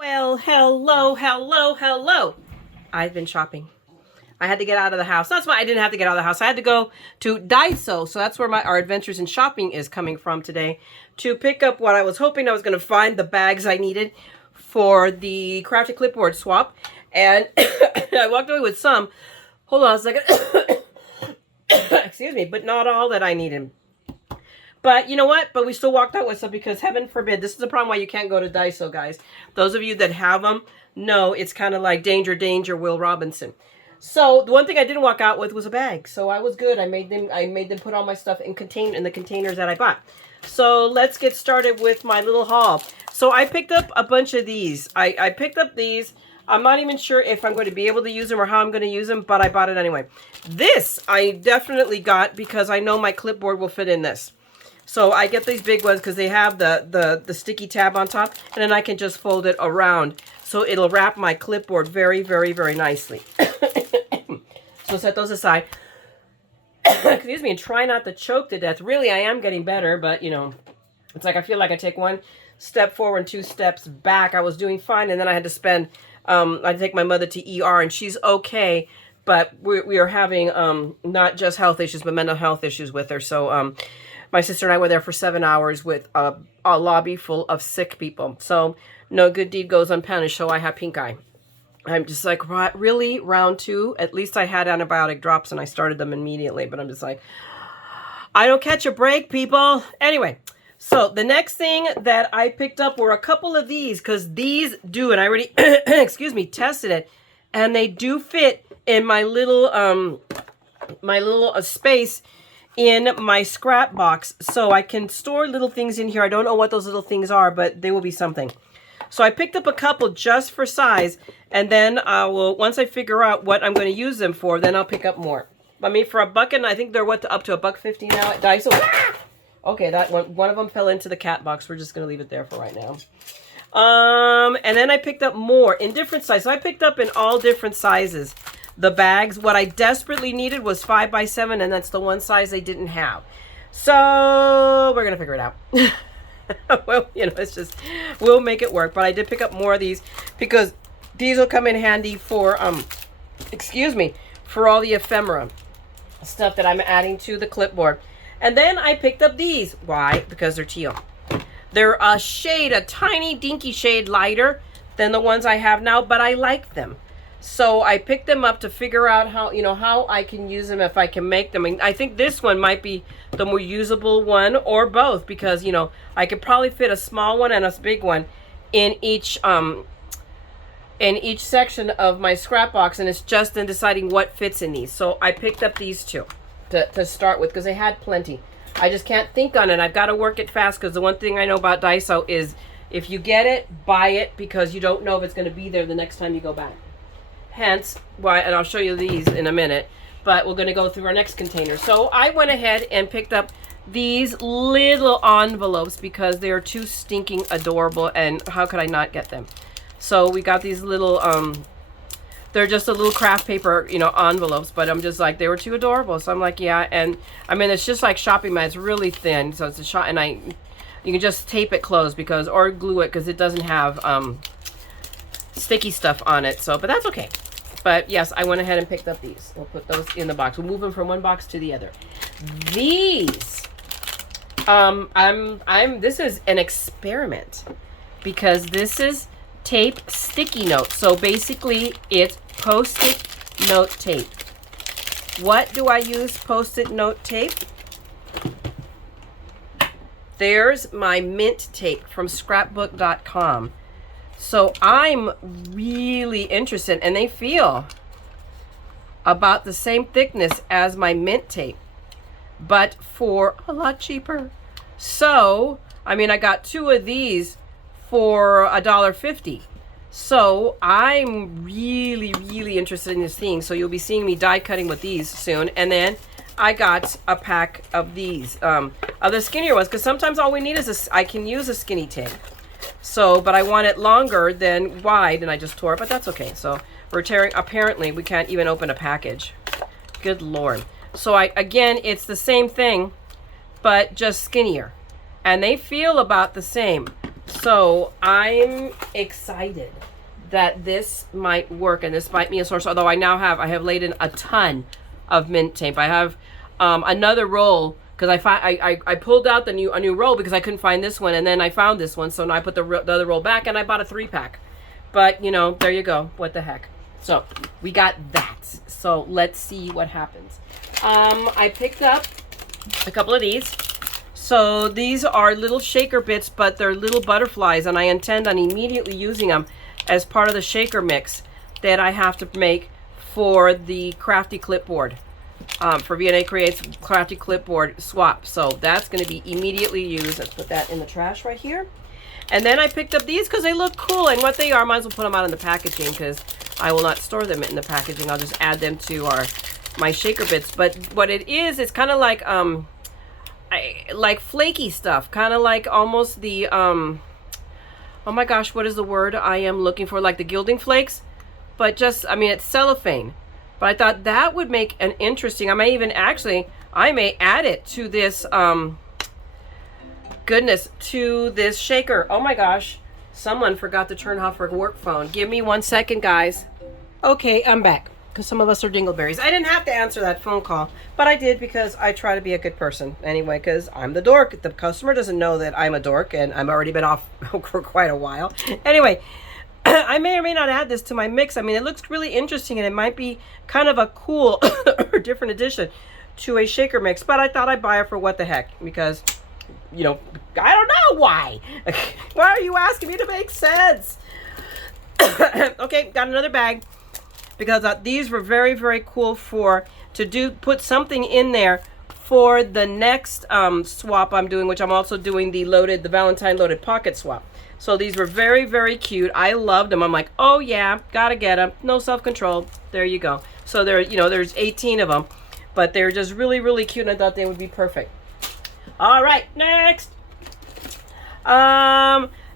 Well, hello. I've been shopping. I had to get out of the house. That's why I didn't have to get out of the house. I had to go to Daiso. So that's where our adventures in shopping is coming from today, to pick up what I was hoping I was going to find, the bags I needed for the crafted clipboard swap. And I walked away with some. Hold on a second. Excuse me, but not all that I needed. But you know what? But we still walked out with some, because heaven forbid, this is the problem why you can't go to Daiso, guys. Those of you that have them know it's kind of like danger, Will Robinson. So the one thing I didn't walk out with was a bag. So I was good. I made them put all my stuff in the containers that I bought. So let's get started with my little haul. So I picked up a bunch of these. I picked up these. I'm not even sure if I'm going to be able to use them or how I'm going to use them, but I bought it anyway. This I definitely got because I know my clipboard will fit in this. So I get these big ones because they have the sticky tab on top, and then I can just fold it around. So it'll wrap my clipboard very, very, very nicely. So set those aside. Excuse me, and try not to choke to death. Really, I am getting better, but you know, it's like I feel like I take one step forward and 2 steps back. I was doing fine, and then I had to spend, I take my mother to ER, and she's okay, but we are having not just health issues, but mental health issues with her. So my sister and I were there for 7 hours with a lobby full of sick people. So no good deed goes unpunished. So I have pink eye. I'm just like, really? Round 2? At least I had antibiotic drops and I started them immediately. But I'm just like, I don't catch a break, people. Anyway, so the next thing that I picked up were a couple of these, because these do, and I already, excuse me, tested it, and they do fit in my little space in my scrap box. So I can store little things in here. I don't know what those little things are, but they will be something. So I picked up a couple just for size, and then I will, once I figure out what I'm going to use them for, then I'll pick up more. I mean, for $1, and I think they're up to $1.50 now at Daiso. Ah! Okay, that one of them fell into the cat box. We're just going to leave it there for right now. And then I picked up more in different sizes. So I picked up in all different sizes. The bags, what I desperately needed was 5x7, and that's the one size they didn't have. So we're going to figure it out. Well, you know, it's just, we'll make it work. But I did pick up more of these because these will come in handy for, excuse me, for all the ephemera stuff that I'm adding to the clipboard. And then I picked up these. Why? Because they're teal. They're a tiny dinky shade lighter than the ones I have now, but I like them. So I picked them up to figure out how I can use them, if I can make them. And I think this one might be the more usable one, or both, because, you know, I could probably fit a small one and a big one in each section of my scrap box, and it's just in deciding what fits in these. So I picked up these two to start with, because they had plenty. I just can't think on it. I've got to work it fast, because the one thing I know about Daiso is if you get it, buy it, because you don't know if it's going to be there the next time you go back. Hence why, and I'll show you these in a minute, but we're going to go through our next container. So I went ahead and picked up these little envelopes because they are too stinking adorable, and how could I not get them? So we got these little, they're just a little craft paper, you know, envelopes, but I'm just like, they were too adorable. So I'm like, yeah, and I mean, it's just like shopping mat. It's really thin, so it's a shot, and you can just tape it closed or glue it, because it doesn't have sticky stuff on it. So, but that's okay. But yes, I went ahead and picked up these. We'll put those in the box. We'll move them from one box to the other. These, this is an experiment, because this is tape sticky note. So basically it's Post-it note tape. What do I use Post-it note tape? There's my mint tape from scrapbook.com. So I'm really interested, and they feel about the same thickness as my mint tape, but for a lot cheaper. So, I mean, I got 2 of these for $1.50. So I'm really, really interested in this thing. So you'll be seeing me die cutting with these soon. And then I got a pack of these, of the skinnier ones, because sometimes all we need is I can use a skinny tape. So, but I want it longer than wide, and I just tore it, but that's okay. So we're tearing, apparently we can't even open a package. Good Lord. So again, it's the same thing, but just skinnier. And they feel about the same. So I'm excited that this might work and this might be a source. Although I have laid in a ton of mint tape. I have another roll because I pulled out a new roll because I couldn't find this one, and then I found this one. So now I put the other roll back and I bought a 3-pack. But you know, there you go. What the heck? So we got that. So let's see what happens. I picked up a couple of these. So these are little shaker bits, but they're little butterflies, and I intend on immediately using them as part of the shaker mix that I have to make for the crafty clipboard, for V&A Creates crafty clipboard swap. So that's going to be immediately used. Let's put that in the trash right here. And then I picked up these because they look cool, and what they are, might as well put them out in the packaging because I will not store them in the packaging. I'll just add them to my shaker bits. But what it is, it's kind of like flaky stuff, kind of like almost the oh my gosh, what is the word I am looking for, like the gilding flakes, but just, I mean, it's cellophane. But I thought that would make an interesting, I may add it to this to this shaker. Oh my gosh, someone forgot to turn off her work phone. Give me 1 second, guys. Okay, I'm back. Because some of us are dingleberries. I didn't have to answer that phone call, but I did because I try to be a good person. Anyway, because I'm the dork. The customer doesn't know that I'm a dork, and I've already been off for quite a while. Anyway, I may or may not add this to my mix. I mean, it looks really interesting, and it might be kind of a cool or different addition to a shaker mix, but I thought I'd buy it for what the heck, because, you know, I don't know why. Why are you asking me to make sense? Okay, got another bag. Because these were very, very cool put something in there for the next swap I'm doing, which I'm also doing the Valentine loaded pocket swap. So these were very, very cute. I loved them. I'm like, oh yeah, gotta get them. No self-control. There you go. So there's 18 of them, but they're just really, really cute, and I thought they would be perfect. All right, next.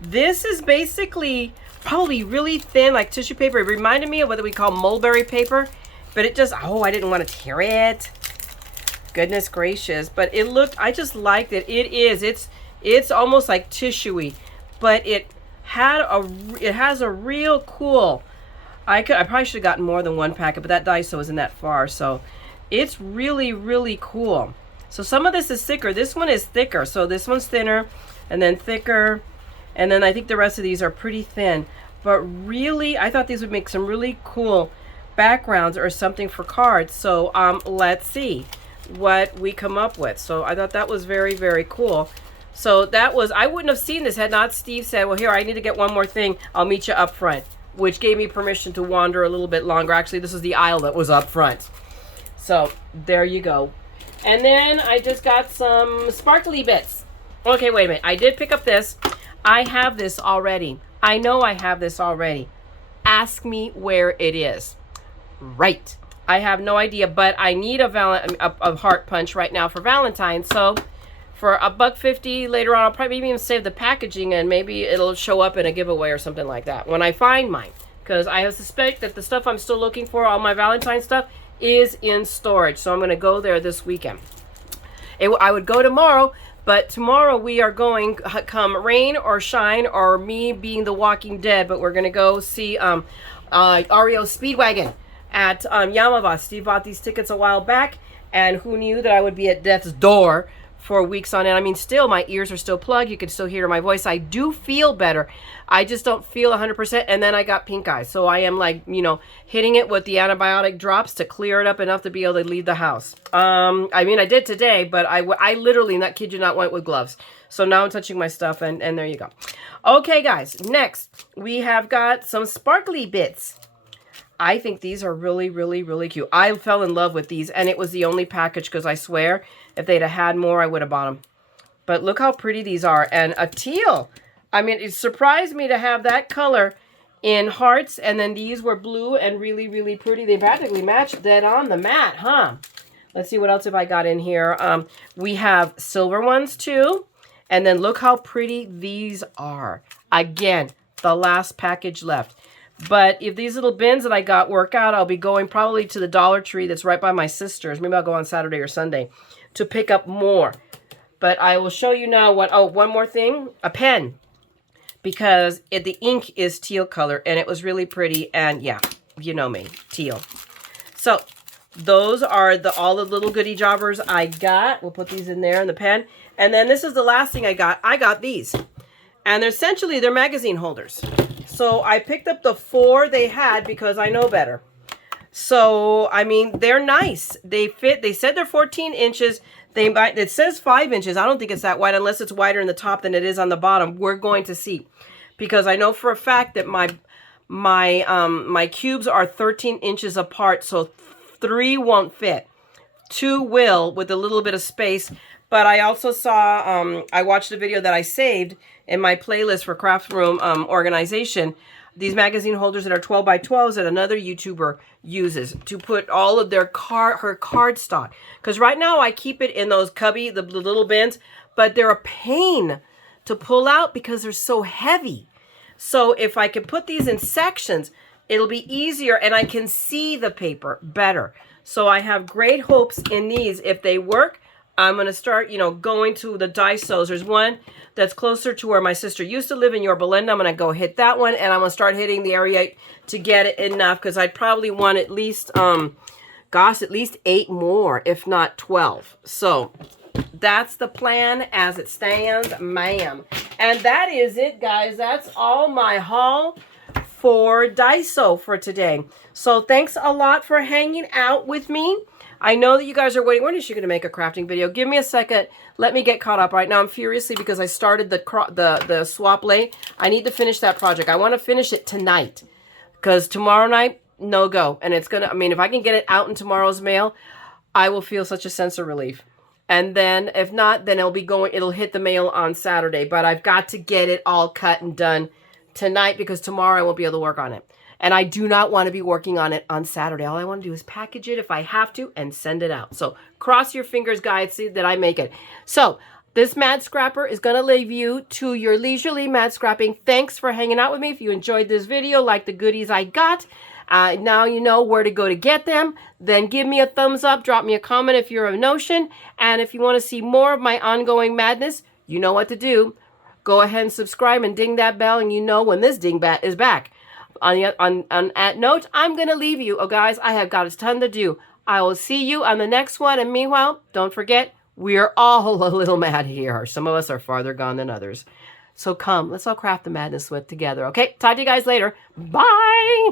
This is basically probably really thin, like tissue paper. It reminded me of what we call mulberry paper, but it just, I didn't want to tear it. Goodness gracious. But it looked, I just liked it. It's almost like tissuey, but it has a real cool, I probably should have gotten more than 1 packet, but that Daiso isn't that far, so it's really, really cool. So some of this is thicker. This one is thicker, so this one's thinner, and then thicker, and then I think the rest of these are pretty thin. But really, I thought these would make some really cool backgrounds or something for cards. So let's see what we come up with. So I thought that was very, very cool. So that was, I wouldn't have seen this had not Steve said, well, here, I need to get one more thing. I'll meet you up front, which gave me permission to wander a little bit longer. Actually, this is the aisle that was up front. So there you go. And then I just got some sparkly bits. Okay, wait a minute. I did pick up this. I have this already. I know I have this already. Ask me where it is. Right. I have no idea, but I need a heart punch right now for Valentine's. So for $1.50 later on, I'll probably even save the packaging, and maybe it'll show up in a giveaway or something like that when I find mine. Because I suspect that the stuff I'm still looking for, all my Valentine stuff, is in storage. So I'm going to go there this weekend. I would go tomorrow, but tomorrow we are going, come rain or shine, or me being the Walking Dead, but we're going to go see REO Speedwagon at Yamava. Steve bought these tickets a while back, and who knew that I would be at death's door for weeks on end. I mean, still, my ears are still plugged. You can still hear my voice. I do feel better. I just don't feel 100%, and then I got pink eye. So I am like, hitting it with the antibiotic drops to clear it up enough to be able to leave the house. I mean, I did today, but I literally, not kid you not, went with gloves. So now I'm touching my stuff, and there you go. Okay, guys, next, we have got some sparkly bits. I think these are really, really, really cute. I fell in love with these, and it was the only package, because I swear, if they'd have had more, I would have bought them. But look how pretty these are. And a teal. I mean, it surprised me to have that color in hearts, and then these were blue and really, really pretty. They practically matched dead on the mat, huh? Let's see what else have I got in here. We have silver ones, too. And then look how pretty these are. Again, the last package left. But if these little bins that I got work out, I'll be going probably to the Dollar Tree that's right by my sister's. Maybe I'll go on Saturday or Sunday to pick up more. But I will show you now what, one more thing. A pen. because the ink is teal color, and it was really pretty. And yeah, you know me, teal. So those are all the little goodie jobbers I got. We'll put these in there in the pen. And then this is the last thing I got. I got these. And they're magazine holders. So I picked up the 4 they had because I know better. So, I mean, they're nice. They fit. They said they're 14 inches. It says 5 inches. I don't think it's that wide unless it's wider in the top than it is on the bottom. We're going to see. Because I know for a fact that my cubes are 13 inches apart. So 3 won't fit. 2 will with a little bit of space. But I also saw, I watched a video that I saved in my playlist for Craft Room organization. These magazine holders that are 12 by 12s that another YouTuber uses to put all of her cardstock. Because right now I keep it in those cubby, the little bins, but they're a pain to pull out because they're so heavy. So if I can put these in sections, it'll be easier and I can see the paper better. So I have great hopes in these. If they work, I'm going to start, going to the Daisos. There's one that's closer to where my sister used to live in Yorba Linda. I'm going to go hit that one, and I'm going to start hitting the area to get it enough, because I'd probably want at least, at least 8 more, if not 12. So that's the plan as it stands, ma'am. And that is it, guys. That's all my haul for Daiso for today. So thanks a lot for hanging out with me. I know that you guys are waiting. When is she going to make a crafting video? Give me a second. Let me get caught up. Right now I'm furiously because I started the swap lay. I need to finish that project. I want to finish it tonight because tomorrow night, no go. And it's going to, if I can get it out in tomorrow's mail, I will feel such a sense of relief. And then if not, then it'll hit the mail on Saturday. But I've got to get it all cut and done tonight because tomorrow I won't be able to work on it. And I do not want to be working on it on Saturday. All I want to do is package it if I have to and send it out. So cross your fingers, guys, see that I make it. So this Mad Scrapper is going to leave you to your leisurely mad scrapping. Thanks for hanging out with me. If you enjoyed this video, like the goodies I got, now you know where to go to get them. Then give me a thumbs up. Drop me a comment if you're of Notion. And if you want to see more of my ongoing madness, you know what to do. Go ahead and subscribe and ding that bell, and you know when this dingbat is back. On that note, I'm going to leave you. Oh, guys, I have got a ton to do. I will see you on the next one. And meanwhile, don't forget, we're all a little mad here. Some of us are farther gone than others. So come, let's all craft the madness with together. Okay, talk to you guys later. Bye.